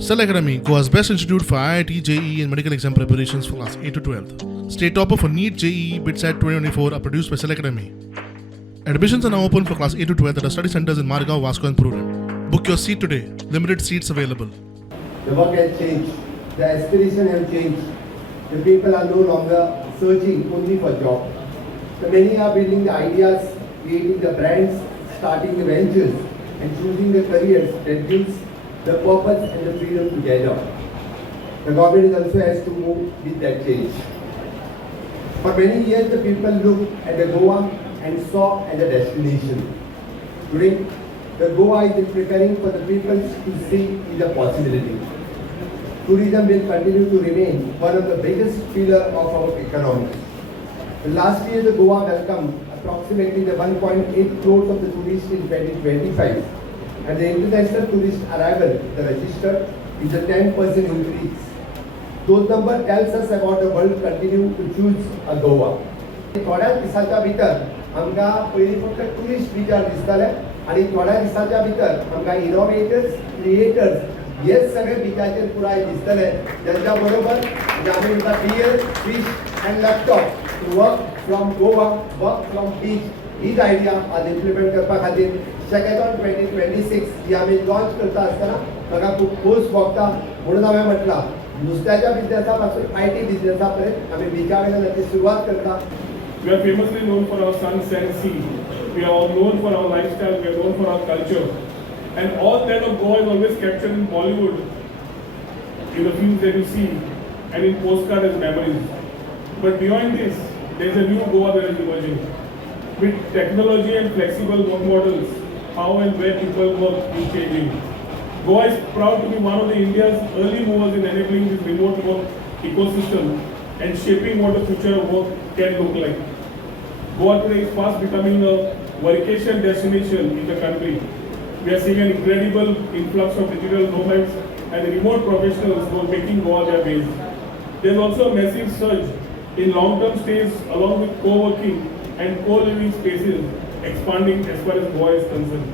Cell Academy, Goa's best institute for IIT, JEE and medical exam preparations for class 8 to 12. State topper for NEET, JEE, BITSAT 2024 are produced by Cell Academy. Admissions are now open for class 8 to 12 at our study centers in Margao, Vasco and Prudent. Book your seat today. Limited seats available. The work has changed. The aspiration have changed. The people are no longer searching only for jobs. So many are building the ideas, creating the brands, starting the ventures and choosing the careers that gives the purpose and the freedom together. The government also has to move with that change. For many years, the people looked at the Goa and saw as a destination. Today, the Goa is preparing for the people to see the possibility. Tourism will continue to remain one of the biggest pillars of our economy. Last year, the Goa welcomed approximately the 1.8 crores of the tourists in 2025. And the international tourist arrival, the register, is a 10% increase. Those numbers tells us about the world continue to choose a Goa. थोड्या दिसाच्या भितर आमकां पयलीं फक्त tourist विचार दिसताले आनी थोड्या दिसाच्या भितर आमकां इनोवेटर्स, क्रिएटर्स हे सगळे बिचाचेर पुराय दिसतले ज्यांच्या बरोबर आमी तुका beer, fish and laptop to work from Goa, work from beach हीच आयडिया आज इम्प्लिमेंट करपा खातीर शॅकेथॉन 2026 जी आमी लॉन्च करता आसतना म्हाका खूब खोस भोगता म्हणून हांवें म्हटलां नुस्त्याच्या बिझनेसा पासून आयटी बिझनेसा पर्यंत आमी बिचा वयल्यान हाची सुरवात करता. We are famously known for our suns and sea. We are known for our lifestyle. We are known for our culture. And all that of Goa is always captured in Bollywood, in the films that you see, and in postcards as memories. But beyond this, there is a new Goa that is emerging. With technology and flexible work models, how and where people work is changing. Goa is proud to be one of the India's early movers in enabling this remote work ecosystem and shaping what the future of work can look like. Goa today is fast becoming a vacation destination in the country. We are seeing an incredible influx of digital nomads and remote professionals who are making Goa their base. There is also a massive surge in long-term stays along with co-working and co-living spaces expanding as far as Goa is concerned.